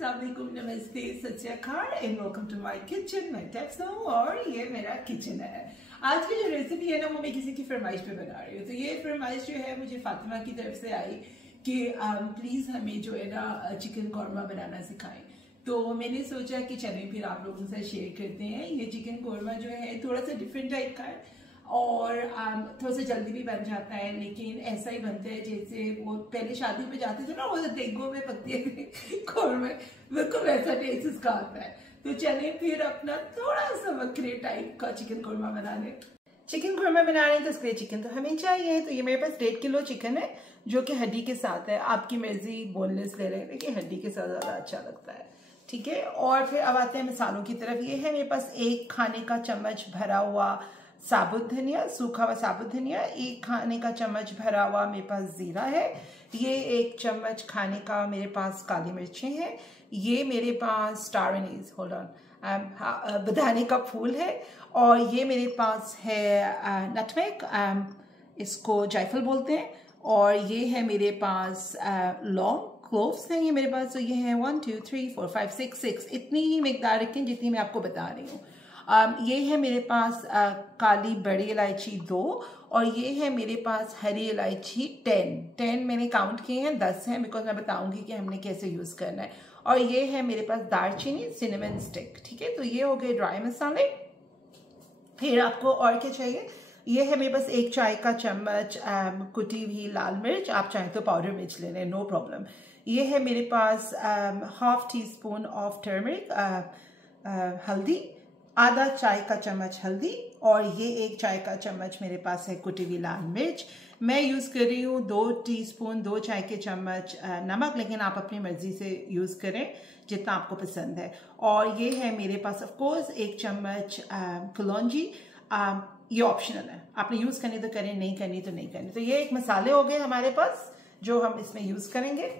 अस्सलाम वालेकुम, नमस्ते, Sat Shri Akal and welcome to my kitchen. मैं टेक्सो और ये मेरा किचन है। आज की जो रेसिपी है ना वो मैं किसी की फरमाइश पे बना रही हूँ। तो ये फरमाइश जो है मुझे फातिमा की तरफ से आई कि प्लीज़ हमें जो है ना चिकन कौरमा बनाना सिखाएं। तो मैंने सोचा कि चलें फिर आप लोगों से शेयर करते हैं। ये चिकन कौरमा जो है थोड़ा सा डिफरेंट टाइप का है और थोड़ा सा जल्दी भी बन जाता है, लेकिन ऐसा ही बनता है जैसे वो पहले शादी में जाते थे ना, वो देगों में पकते थे कौरमे, बिल्कुल वैसा टेस्ट इसका आता है। तो चलें फिर अपना थोड़ा सा वक्रे टाइप का चिकन कौरमा बना लें। चिकन कौरमा बना रहे हैं तो उसके लिए चिकन तो हमें चाहिए। तो ये मेरे पास 1.5 किलो चिकन है जो कि हड्डी के साथ है। आपकी मर्जी बोनलेस ले रहे हैं, लेकिन हड्डी के साथ ज़्यादा अच्छा लगता है, ठीक है। और फिर अब आते हैं मसालों की तरफ। ये है मेरे पास 1 खाने का चम्मच भरा हुआ साबुत धनिया, सूखा हुआ साबुत धनिया। 1 खाने का चम्मच भरा हुआ मेरे पास जीरा है। ये 1 चम्मच खाने का मेरे पास काली मिर्चें हैं। ये मेरे पास स्टार एनीज बदाने का फूल है। और ये मेरे पास है नटमेग, इसको जायफल बोलते हैं। और ये है मेरे पास लौंग, क्लोव्स हैं ये मेरे पास। तो ये है 1 2 3 4 5 6 इतनी ही मिकदार रखें जितनी मैं आपको बता रही हूँ। ये है मेरे पास काली बड़ी इलायची 2 और ये है मेरे पास हरी इलायची 10 मैंने काउंट किए हैं, 10 हैं, बिकॉज मैं बताऊंगी कि हमने कैसे यूज़ करना है। और ये है मेरे पास दालचीनी, सिनेमन स्टिक, ठीक है। तो ये हो गए ड्राई मसाले। फिर आपको और क्या चाहिए? ये है मेरे पास 1 चाय का चम्मच कुटी हुई लाल मिर्च, आप चाहें तो पाउडर मिर्च ले लें, नो प्रॉब्लम। ये है मेरे पास ½ टीस्पून ऑफ टर्मरिक, हल्दी, आधा चाय का चम्मच हल्दी। और ये 1 चाय का चम्मच मेरे पास है कुटी हुई लाल मिर्च। मैं यूज़ कर रही हूँ 2 टीस्पून 2 चाय के चम्मच नमक, लेकिन आप अपनी मर्जी से यूज़ करें जितना आपको पसंद है। और ये है मेरे पास ऑफ कोर्स 1 चम्मच कलौंजी। ये ऑप्शनल है, आपने यूज़ करनी तो करें, नहीं करनी तो नहीं करनी। तो ये 1 मसाले हो गए हमारे पास जो हम इसमें यूज़ करेंगे।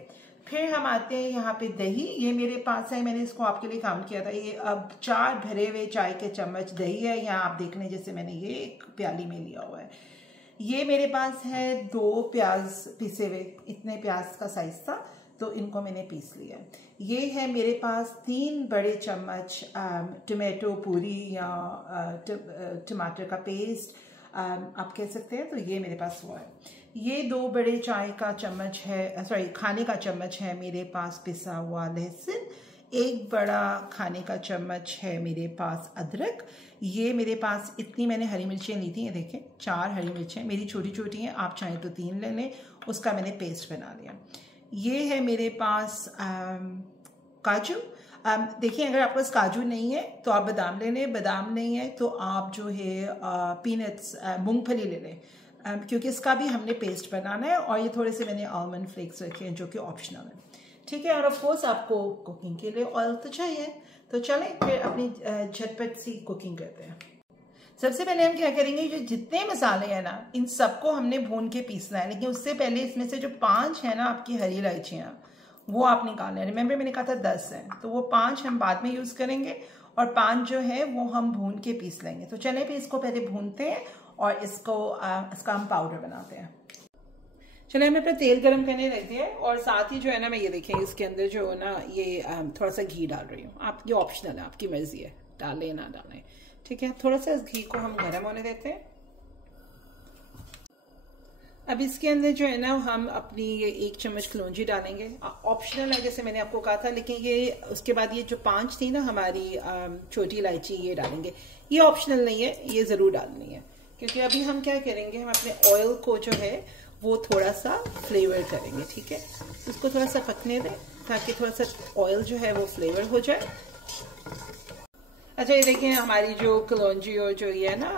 फिर हम आते हैं यहाँ पे दही। ये मेरे पास है, मैंने इसको आपके लिए काउंट किया था। ये अब 4 भरे हुए चाय के चम्मच दही है। यहाँ आप देख लें, जैसे मैंने ये 1 प्याली में लिया हुआ है। ये मेरे पास है 2 प्याज पिसे हुए, इतने प्याज का साइज था, तो इनको मैंने पीस लिया। ये है मेरे पास 3 बड़े चम्मच टमाटो पूरी या टमाटर का पेस्ट आप कह सकते हैं। तो ये मेरे पास वो है। ये 2 बड़े चाय का चम्मच है, सॉरी खाने का चम्मच है मेरे पास पिसा हुआ लहसुन। 1 बड़ा खाने का चम्मच है मेरे पास अदरक। ये मेरे पास इतनी मैंने हरी मिर्चें ली थी, ये देखें 4 हरी मिर्चें मेरी छोटी छोटी हैं, आप चाहें तो 3 ले लें। उसका मैंने पेस्ट बना लिया। ये है मेरे पास काजू। देखिए, अगर आपके पास काजू नहीं है तो आप बादाम ले लें, बादाम नहीं है तो आप जो है पीनट्स, मूंगफली ले लें, क्योंकि इसका भी हमने पेस्ट बनाना है। और ये थोड़े से मैंने आलमंड फ्लेक्स रखे हैं जो कि ऑप्शनल है, ठीक है। और ऑफ कोर्स आपको कुकिंग के लिए ऑयल तो चाहिए। तो चलें फिर अपनी झटपट सी कुकिंग करते हैं। सबसे पहले हम क्या करेंगे, जो जितने मसाले हैं ना इन सबको हमने भून के पीसना है। लेकिन उससे पहले इसमें से जो 5 है ना आपकी हरी इलायचियाँ, वो आप निकालें। रिमेंबर मैंने कहा था 10 है, तो वो 5 हम बाद में यूज़ करेंगे और 5 जो है वो हम भून के पीस लेंगे। तो चलें फिर इसको पहले भूनते हैं और इसका हम पाउडर बनाते हैं। चलिए हमें अपना तेल गरम करने रहते हैं। और साथ ही जो है ना, मैं ये देखें इसके अंदर जो है ना ये थोड़ा सा घी डाल रही हूँ। आप ये ऑप्शनल है, आपकी मर्जी है, डालें ना डालें, ठीक है। थोड़ा सा इस घी को हम गर्म होने देते हैं। अब इसके अंदर जो है ना हम अपनी ये 1 चम्मच कलौंजी डालेंगे, ऑप्शनल है जैसे मैंने आपको कहा था। लेकिन ये उसके बाद ये जो 5 थी ना हमारी छोटी इलायची, ये डालेंगे। ये ऑप्शनल नहीं है, ये ज़रूर डालनी है, क्योंकि अभी हम क्या करेंगे, हम अपने ऑयल को जो है वो थोड़ा सा फ्लेवर करेंगे, ठीक है। तो उसको थोड़ा सा पकने दें ताकि थोड़ा सा ऑयल जो है वो फ्लेवर हो जाए। अच्छा, ये देखिए हमारी जो कलौंजी और जो ये है ना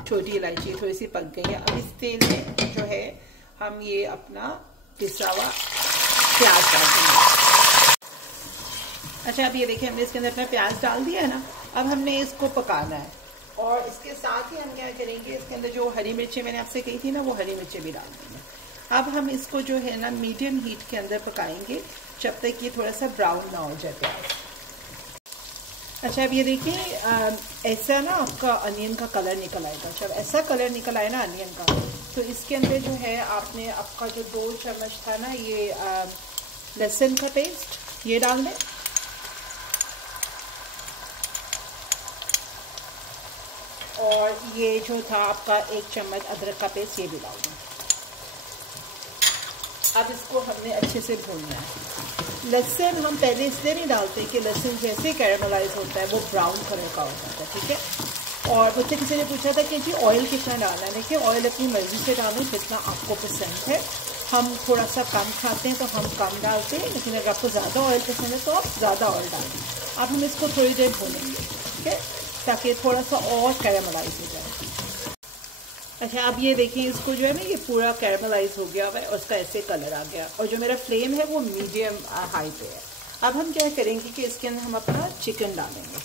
छोटी इलायची थोड़ी सी पक गई है। अब इस तेल में जो है हम ये अपना पिसा हुआ प्याज डाल देंगे। अच्छा, अब ये देखिए हमने इसके अंदर अपना प्याज डाल दिया है ना। अब हमने इसको पकाना है और इसके साथ ही हम क्या करेंगे, इसके अंदर जो हरी मिर्चें मैंने आपसे कही थी ना, वो हरी मिर्चें भी डाल देंगे। अब हम इसको जो है ना मीडियम हीट के अंदर पकाएंगे जब तक ये थोड़ा सा ब्राउन ना हो जाए प्याज। अच्छा, अब ये देखिए ऐसा ना आपका अनियन का कलर निकल आएगा। जब ऐसा कलर निकल आए ना अनियन का, तो इसके अंदर जो है आपने आपका जो 2 चम्मच था ना ये लहसुन का पेस्ट, ये डाल दें। और ये जो था आपका 1 चम्मच अदरक का पेस्ट, ये भी डाल दूँ। अब इसको हमने अच्छे से भूनना है। लहसुन हम पहले इसलिए नहीं डालते कि लहसुन जैसे कैरामलाइज होता है वो ब्राउन कलर का होता है, ठीक है। और मुझसे किसी ने पूछा था कि जी ऑयल कितना डालना है। देखिए ऑयल अपनी मर्जी से डालें जितना आपको पसंद है। हम थोड़ा सा कम खाते हैं तो हम कम डालते हैं, लेकिन अगर आपको ज़्यादा ऑयल पसंद है तो आप ज़्यादा ऑयल डालें। अब हम इसको थोड़ी देर भूनेंगे, ठीक है, ताकि थोड़ा सा और कैरामलाइज हो जाए। अच्छा, अब ये देखिए इसको जो है ना ये पूरा कैरामलाइज हो गया है और उसका ऐसे कलर आ गया, और जो मेरा फ्लेम है वो मीडियम हाई पे है। अब हम क्या करेंगे कि इसके अंदर हम अपना चिकन डालेंगे,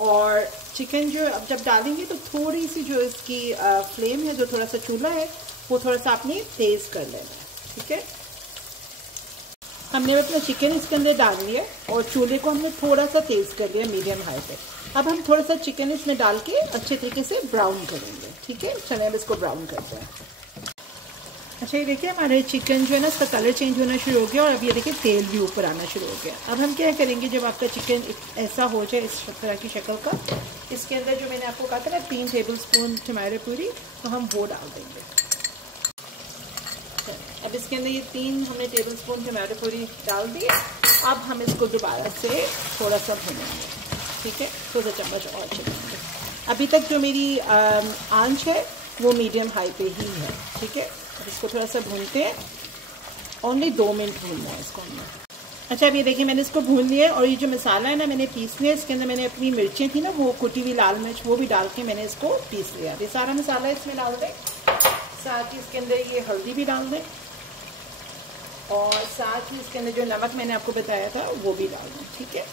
और चिकन जो अब जब डालेंगे तो थोड़ी सी जो इसकी फ्लेम है, जो थोड़ा सा चूल्हा है वो थोड़ा सा आपने तेज़ कर लेना है, ठीक है। हमने अपना चिकन इसके अंदर डाल लिया और चूल्हे को हमने थोड़ा सा तेज़ कर लिया मीडियम हाई पे। अब हम थोड़ा सा चिकन इसमें डाल के अच्छे तरीके से ब्राउन करेंगे, ठीक है। चलिए हम इसको ब्राउन करते हैं। अच्छा, ये देखिए हमारे चिकन जो है ना इसका कलर चेंज होना शुरू हो गया, और अब ये देखिए तेल भी ऊपर आना शुरू हो गया। अब हम क्या करेंगे, जब आपका चिकन ऐसा हो जाए इस तरह की शक्ल का, इसके अंदर जो मैंने आपको कहा था ना 3 टेबलस्पून टमाटो प्यूरी, तो हम वो डाल देंगे। अब इसके अंदर ये 3 हमने टेबलस्पून टमाटो प्यूरी डाल दी। अब हम इसको दोबारा से थोड़ा सा भूनेंगे, ठीक है, थोड़ा सा चम्मच और चलेंगे। अभी तक जो मेरी आंच है वो मीडियम हाई पे ही है, ठीक है। अब इसको थोड़ा सा भूनते हैं, ओनली 2 मिनट भूनना है इसको हमने। अच्छा, अब ये देखिए मैंने इसको भून लिया है, और ये जो मसाला है ना मैंने पीस लिया। इसके अंदर मैंने अपनी मिर्चें थी ना वो कुटी हुई लाल मिर्च वो भी डाल के मैंने इसको पीस लिया। ये सारा मसाला इसमें डाल दें, साथ ही इसके अंदर ये हल्दी भी डाल दें, और साथ ही इसके अंदर जो नमक मैंने आपको बताया था वो भी डाल दें, ठीक है।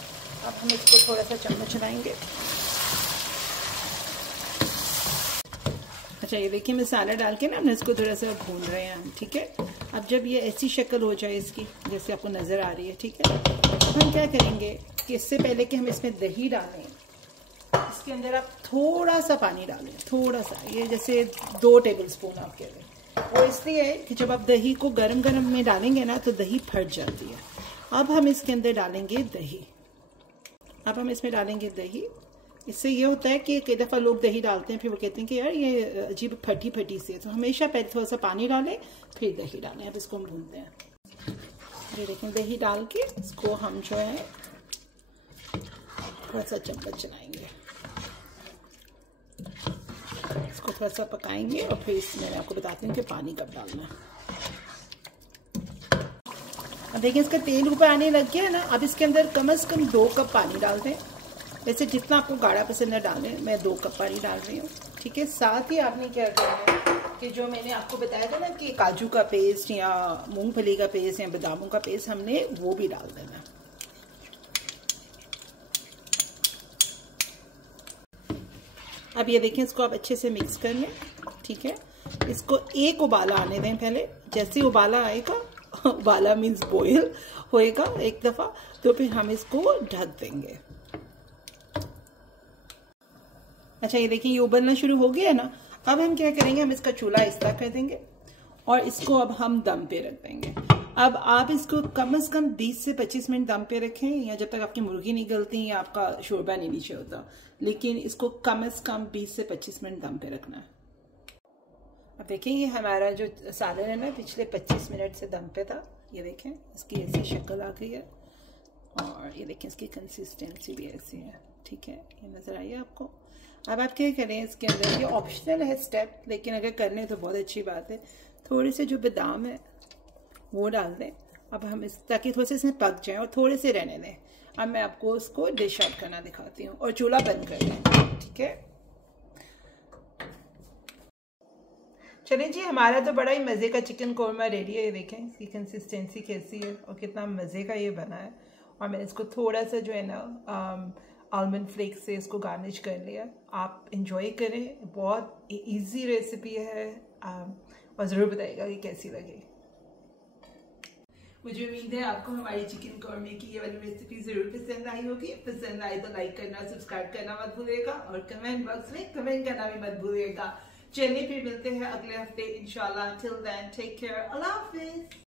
अब हम इसको थोड़ा सा चम्मच चलाएंगे। अच्छा, ये देखिए मसाला डाल के ना हमने इसको थोड़ा सा भून रहे हैं हम, ठीक है। अब जब ये ऐसी शक्ल हो जाए इसकी जैसे आपको नज़र आ रही है, ठीक है, तो हम क्या करेंगे कि इससे पहले कि हम इसमें दही डालें, इसके अंदर आप थोड़ा सा पानी डालें, थोड़ा सा, ये जैसे 2 टेबलस्पून आप कह रहे हैं। वो इसलिए है कि जब आप दही को गरम गरम में डालेंगे ना तो दही फट जाती है। अब हम इसके अंदर डालेंगे दही। अब हम इसमें डालेंगे दही। इससे ये होता है कि कई दफ़ा लोग दही डालते हैं फिर वो कहते हैं कि यार ये अजीब फटी फटी सी है, तो हमेशा पहले थोड़ा सा पानी डालें फिर दही डालें। अब इसको हम भूनते हैं। ये देखें दही डाल के इसको हम जो है थोड़ा सा चम्मच चलाएंगे, इसको थोड़ा सा पकाएंगे, और फिर इसमें मैं आपको बताती हूँ कि पानी कब डालना है। अब देखिए इसका तेल ऊपर आने लग गया है ना। अब इसके अंदर कम से कम 2 कप पानी डाल दें। वैसे जितना आपको गाढ़ा पसंद है डालें, मैं 2 कप पानी डाल रही हूँ, ठीक है। साथ ही आपने क्या करना है कि जो मैंने आपको बताया था ना कि काजू का पेस्ट या मूंगफली का पेस्ट या बादामों का पेस्ट हमने वो भी डाल देना। अब ये देखें इसको आप अच्छे से मिक्स कर लें, ठीक है। इसको एक उबाला आने दें पहले। जैसे उबाला आएगा, उबाला मीन्स बॉयल होएगा एक दफ़ा, तो फिर हम इसको ढक देंगे। अच्छा, ये देखिए ये उबलना शुरू हो गया है ना। अब हम क्या करेंगे, हम इसका चूल्हा इस तरह कर देंगे और इसको अब हम दम पे रख देंगे। अब आप इसको कम से कम 20 से 25 मिनट दम पे रखें, या जब तक आपकी मुर्गी नहीं गलती या आपका शोरबा नहीं नीचे होता, लेकिन इसको कम से कम 20 से 25 मिनट दम पे रखना है। अब देखें ये हमारा जो सालन है ना पिछले 25 मिनट से दम पे था। ये देखें इसकी ऐसी शक्ल आ गई है, और ये देखें इसकी कंसिस्टेंसी भी ऐसी है, ठीक है। ये नज़र आई है आपको। अब आप क्या करें, इसके अंदर ये ऑप्शनल है स्टेप, लेकिन अगर करने तो बहुत अच्छी बात है। थोड़े से जो बादाम है वो डाल दें। अब हम इस ताकि थोड़े से इसमें पक जाए और थोड़े से रहने दें। अब मैं आपको उसको डिश आउट करना दिखाती हूँ, और चूल्हा बंद कर दें, ठीक है। चलिए जी, हमारा तो बड़ा ही मज़े का चिकन कोरमा रेडी है। ये देखें इसकी कंसिस्टेंसी कैसी है और कितना मज़े का ये बना है। और मैंने इसको थोड़ा सा जो है ना आलमंड फ्लेक्स से इसको गार्निश कर लिया। आप इंजॉय करें, बहुत इजी रेसिपी है, और ज़रूर बताइएगा कि कैसी लगी। मुझे उम्मीद है आपको हमारी चिकन कौरमे की ये वाली रेसिपी जरूर पसंद आई होगी। पसंद आई तो लाइक करना, सब्सक्राइब करना मत भूलिएगा, और कमेंट बॉक्स में कमेंट करना भी मत भूलिएगा। चलिए फिर मिलते हैं अगले हफ्ते इंशाल्लाह। टिल देन टेक केयर, अल्लाह हाफिज।